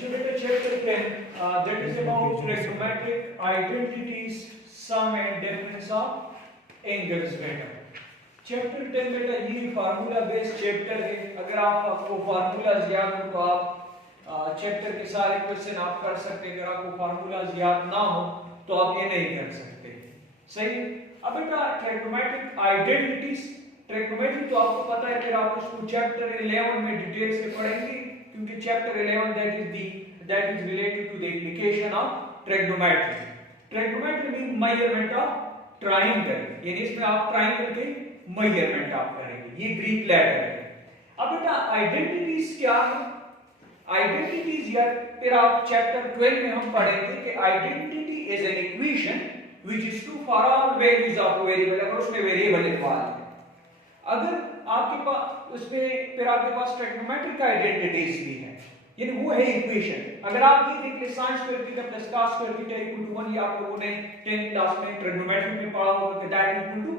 बच्चे बेटा chapter 10 that is about trigonometric identities, sum and difference of angles बेटा। Chapter 10 बेटा ये फार्मूला बेस्ड चैप्टर है। अगर आपको फार्मूलाज याद हो तो आप चैप्टर के सारे क्वेश्चन आप कर सकते हैं। अगर आपको फार्मूलाज याद ना हो तो आप ये नहीं कर सकते, सही। अब बेटा ट्रिग्नोमेट्रिक आइडेंटिटीज, ट्रिग्नोमेट्री तो आपको पता है, फिर आप उसको चैप्टर 11 में डिटेल से पढ़ेंगे, क्योंकि chapter 11 that is related to the application of trigonometry. Trigonometry means measurement of triangle, यानी इसमें आप ट्रायंगल के मेजरमेंट आप करेंगे, ये ग्रीक लेटर है। अब बेटा आइडेंटिटीज क्या है? आइडेंटिटीज यार फिर आप चैप्टर 12 में हम पढ़ेंगे कि identity is an equation which is true for all values of variable. अगर उसमें वेरिएबल इन्वॉल्व है, अगर आपके पास उसमें फिर आपके पास ट्रिग्नोमेट्रिक आइडेंटिटीज भी है, यानी वो है इक्वेशन। अगर आप ये देख ले sin square theta plus cos square theta equal to 1, ये आप लोगों ने 10th क्लास में ट्रिग्नोमेट्री में पढ़ा होगा कि दैट इक्वल टू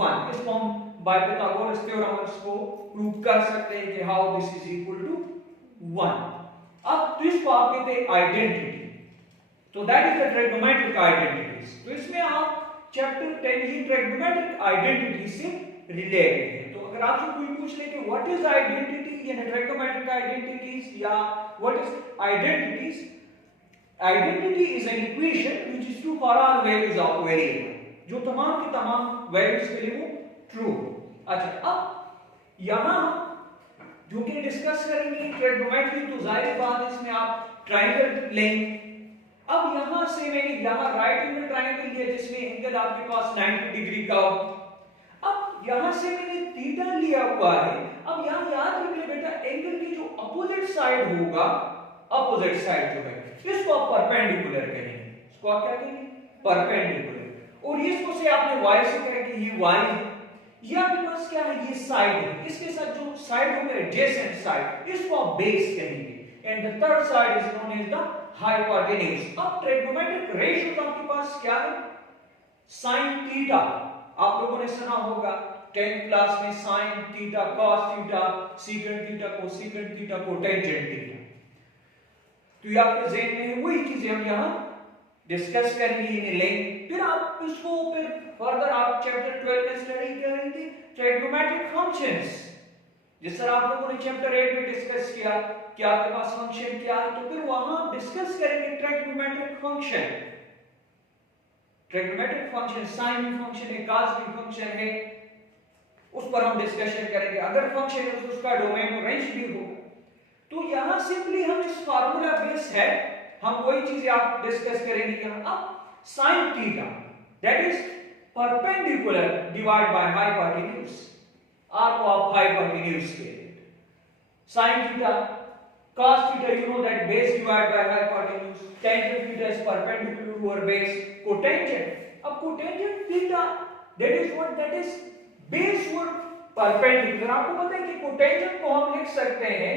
1। इसको हम बाय पाइथागोरस थ्योरम इसको प्रूव कर सकते हैं कि how this is equal to 1। अब तो इसको आप कहते हैं आइडेंटिटी, तो that is the trigonometric identities. तो इसमें आप चैप्टर 10 ही ट्रिग्नोमेट्रिक आइडेंटिटी से रिलेटेड है। तो अगर आपसे कोई पूछ ले कि व्हाट इज आइडेंटिटी यानी ट्रिग्नोमेट्रिक आइडेंटिटीज या what is identities, identity is an equation which is true for all values of variable, जो तमाम की तमाम वैल्यूज के लिए वो ट्रू। अच्छा, अब यहां जो कि डिस्कस करेंगे ट्रिग्नोमेट्री, तो जाहिर बात है इसमें आप ट्रायंगल लेंगे। अब यहां से मैंने यहां राइट एंगल ट्रायंगल लिया जिसमें एंगल आपके पास 90 डिग्री का हो। अब यहां से मैंने थीटा लिया हुआ है। अब यहां याद रख ले बेटा, एंगल की जो अपोजिट साइड होगा, अपोजिट साइड जो है इसको आप परपेंडिकुलर कहेंगे। इसको आप क्या कहेंगे? परपेंडिकुलर। और इसको से आपने y से कहा कि ये y है, ये आपके पास क्या है? ये साइड है। इसके साथ जो साइड होगा एडजेसेंट साइड, इसको आप बेस कहेंगे। And the third side is known as the hypotenuse. अब ट्रिग्नोमेट्रिक रेशियो तो आपके पास क्या है? sin theta. आप लोगों ने सुना होगा 10th क्लास में sin theta, cos theta, secant theta, cosecant theta, cotangent theta. तो ये आपके ज़हन में है, वही चीजें हम यहां डिस्कस करेंगे, इन्हें लेंगे। फिर आप इसको फिर फर्दर आप चैप्टर 12 में स्टडी करेंगे ट्रिग्नोमेट्रिक फंक्शंस। जिस तरह आप लोगों ने चैप्टर 8 में डिस्कस किया कि आपके पास फंक्शन क्या है, तो फिर वहां डिस्कस करेंगे trigonometric function. Trigonometric function sine भी फंक्शन है, cos भी फंक्शन है, उस पर हम डिस्कशन करेंगे। अगर फंक्शन है तो उसका डोमेन रेंज भी होगा। तो यहां सिंपली हम इस फार्मूला बेस है, हम वही चीजें आप डिस्कस करेंगे यहां। अब sin theta that is perpendicular divide by hypotenuse, R को आप हाइपोटेन्यूज के sin theta, cos theta you know that base divide by hypotenuse, tangent theta is perpendicular to base, cotangent. अब cotangent theta that is what? That is base और perpendicular. आपको पता है कि cotangent को हम लिख सकते हैं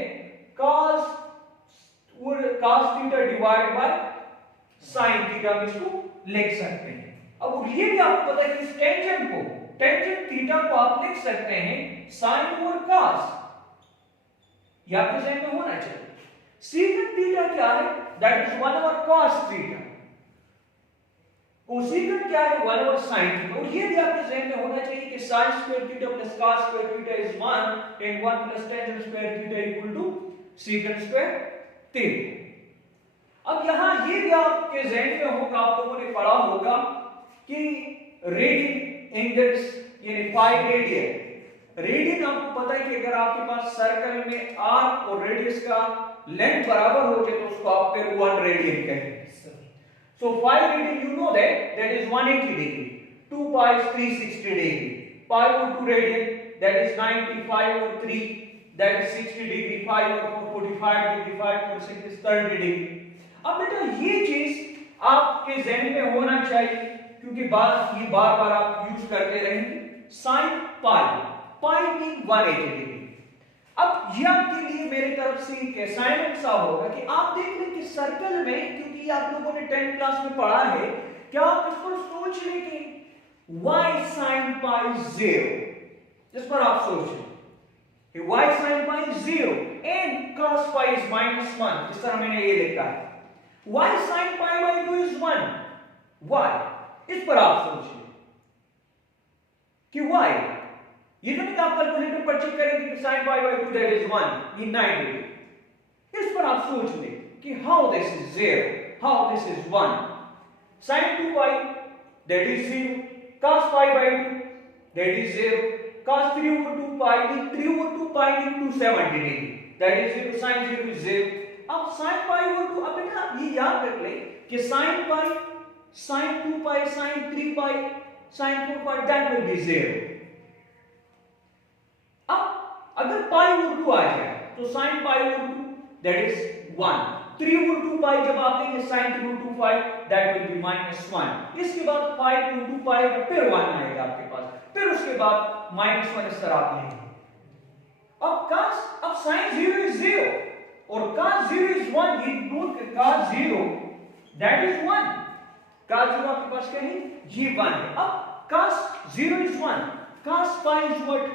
cos theta divide by sin theta, हम इसको लिख सकते हैं। अब ये भी आपको पता है कि इस टेंजेंट को, टेंजेंट थीटा को आप लिख सकते हैं sin और cos, ये आपके ज़हन में होना चाहिए। secant थीटा क्या है? That is 1 over cos theta. Cosecant क्या है? 1 ओवर sin थीटा। और ये भी आपके ज़हन में होना चाहिए कि sin square theta plus cos square theta is 1 and 1 plus tangent square theta equal to secant square theta. अब यहां ये भी आपके ज़हन में होगा, आप लोगों ने पढ़ा होगा कि रेडियन एंगल्स यानी फाई रेडियन। रेडियन आपको पता है कि अगर आपके पास सर्कल में आर्क और रेडियस का लेंथ बराबर हो जाए तो उसको आप फिर 1 रेडियन कहेंगे। So 5 radian you know that is 180 degree. 2 pi is 360 degree. Pi over 2 radian that is 95 over 3 that is 60 degree. 5 over 4 45 degree. 5 over 6 is 30 degree. अब बेटा ये चीज आपके ज़हन में होना चाहिए क्योंकि ये बार बार आप यूज करते रहेंगे। sin pi, pi mean 180 degree. अब ये आपके लिए मेरी तरफ से एक असाइनमेंट सा होगा कि आप देख लें कि सर्कल में, क्योंकि आप लोगों ने 10th क्लास में पढ़ा है, क्या आप इस पर सोच लें कि y sin pi 0, जिस पर आप सोच लें कि y sin pi 0 and cos pi is -1, जिस तरह मैंने ये लिखा है, why sin pi by 2 is 1, why, इस पर आप सोचिए कि why, ये तो नहीं कि आप कैलकुलेटर पर चेक करेंगे कि sin pi by 2 that is 1 in 90, इस पर आप सोच लें कि how this is 0, how this is 1, sin 2 pi that is 0, cos pi by 2 that is 0, cos 3 over 2 pi into 270 degree that is 0, sin 0 is 0. अब sin pi over 2, अब बेटा ये याद रख ले कि sin pi, sin 2 pi, sin 3 pi, sin 4 pi that will be 0. अब अगर pi over 2 आ जाए तो sin pi over 2 that is 1, 3 over 2 pi जब आप लेंगे sin 3 over 2 pi that will be -1. इसके बाद 5 into 2 pi फिर 1 आएगा आपके पास, फिर उसके बाद -1 इस तरह आप लेंगे. अब sin 0 is 0 और cos 0 is 1, ये नोट कर cos 0 that is 1, cos 0 आपके पास क्या है, ये 1 है. अब cos 0 is 1, cos pi is what,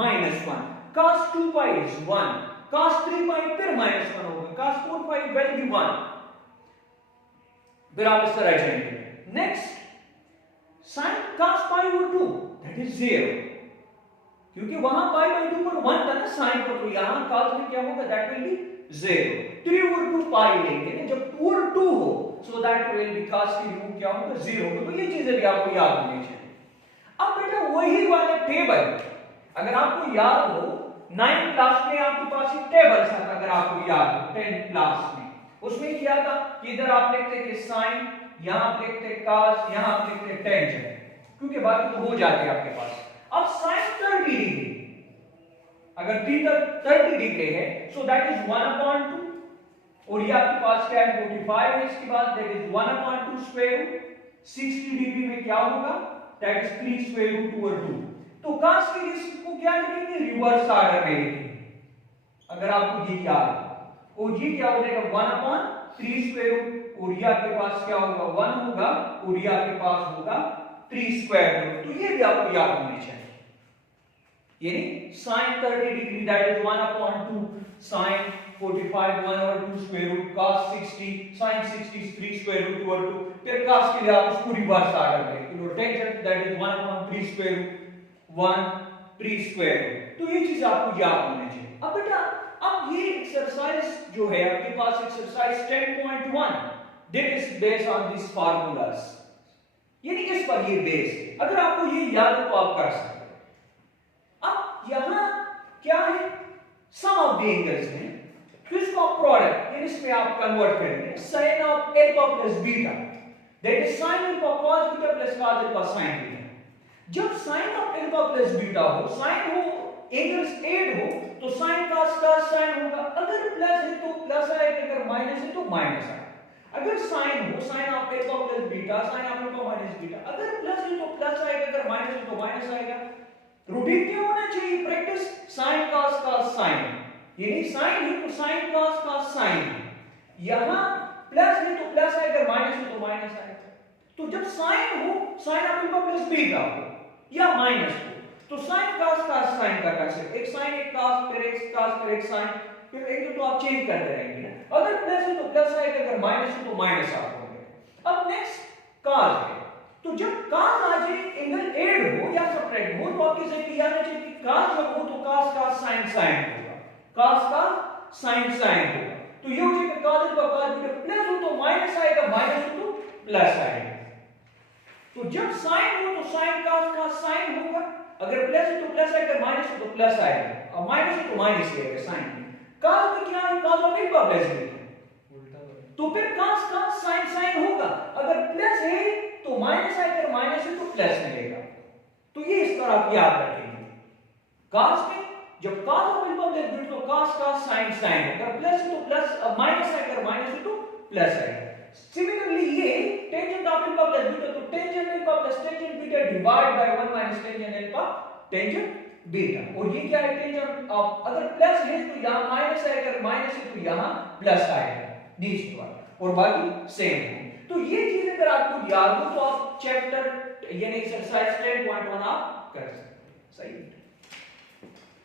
-1, cos 2 pi is 1, cos 3 pi फिर -1 होगा, cos 4 pi will be 1, फिर आप इस तरह जाएंगे. Next sin cos pi over 2 that is 0, क्योंकि वहां pi by 2 पर 1 था ना sin पर, तो यहां cos में क्या होगा, that will be 0. 3 over 2 pi लेंगे ना, जब 2 और 2 हो so that will be cos की वैल्यू क्या होगा, 0 होगा. तो ये चीजें भी आपको याद होनी चाहिए. अब बेटा वही वाला टेबल अगर आपको याद हो 9th क्लास में आपके पास एक टेबल था, अगर आपको याद हो 10th क्लास में, उसमें क्या था कि इधर आप लिखते कि sin, यहां आप लिखते cos, यहां आप लिखते टेंजेंट, क्योंकि बाकी तो हो जाते आपके पास. अब sin 30 डिग्री, अगर थीटा 30 डिग्री है सो दैट इज 1/2, और ये आपके पास क्या है 45 है, इसके बाद that is 1/2 square root. 60 degree में क्या होगा, that is 3 square root over 2. तो cos के इसको क्या लिखेंगे, रिवर्स ऑर्डर में लिखेंगे, अगर आपको ये याद है. और ये क्या हो जाएगा 1/3 स्क्वायर रूट, और ये आपके पास क्या होगा 1 होगा, और ये आपके पास होगा 3 स्क्वायर रूट. तो ये भी आपको याद होनी चाहिए, यानी sin 30 degree that is 1/2, sin 45 1/2 square root, cos 60 sin 60 3 square root over 2. फिर cos के लिए आप उसको रिवर्स ऑर्डर में, तो tangent that is 1/3 square root 1 3 square root. तो ये चीज आपको याद होनी चाहिए. अब बेटा अब ये एक्सरसाइज जो है आपके पास, exercise 10.1 that is based on this formulas, यानी इस पर ये बेस है. अगर आपको ये याद है तो आप कर सकते हैं. अब यहां क्या है, सम ऑफ द एंगल्स है, तो इसको आप प्रोडक्ट यानी इसमें आप कन्वर्ट करेंगे, sin of alpha plus beta that is sin alpha cos beta plus cos alpha sin beta. जब sin of alpha plus beta हो, sin हो, एंगल्स एड हो, तो sin cos cos sin होगा. अगर प्लस है तो प्लस आएगा, अगर माइनस है तो माइनस आएगा. अगर sin हो, sin of alpha plus beta, sin of alpha minus beta, अगर प्लस है तो प्लस आएगा, अगर माइनस है तो माइनस आएगा. रूटीन क्या होना चाहिए, practice sin cos cos sin, यानी sin है तो sin cos cos sin, यहां प्लस है तो प्लस आएगा, अगर माइनस है तो माइनस आएगा. तो जब sin हो, sin of alpha plus beta हो या माइनस हो, तो sin cos cos sin का कैसे, एक sin एक cos फिर एक cos फिर एक sin, फिर एक तो आप चेंज करते रहेंगे ना. अगर प्लस है तो प्लस आएगा, अगर माइनस है तो माइनस आपको आएगा. अब नेक्स्ट cos है, तो जब cos आ जाए एंगल एड हो या सब्ट्रैक्ट हो, तो आपके से किया जाना चाहिए कि cos जब हो तो cos cos sin sin होगा, cos cos sin sin होगा. तो ये हो जाएगा cos alpha cos beta, plus हो तो माइनस आएगा, माइनस हो तो प्लस आएगा. तो जब sin हो तो sin cos cos sin होगा, अगर प्लस है तो प्लस आएगा, अगर माइनस है तो प्लस आएगा, और माइनस है तो माइनस ही आएगा. sin cos में क्या है, cos of alpha plus beta, तो फिर cos cos sin sin होगा, अगर प्लस है तो माइनस आएगा, अगर माइनस है तो प्लस मिलेगा. तो ये इस तरह आप याद रखेंगे. cos में जब cos of alpha plus beta तो cos cos sin sin, अगर प्लस है तो प्लस, माइनस आएगा, अगर माइनस है तो प्लस आएगा. सिमिलरली ये tangent of alpha plus beta, तो tangent alpha plus tangent beta divide by 1 minus tangent alpha tangent beta. और ये क्या है, टेंजेंट ऑफ, अगर प्लस है तो यहां माइनस आएगा, अगर माइनस है तो यहां प्लस आएगा नीचे वाला, और बाकी सेम है. तो ये चीज अगर आपको याद हो तो आप चैप्टर यानी एक्सरसाइज 10.1 आप कर सकते हैं. सही है.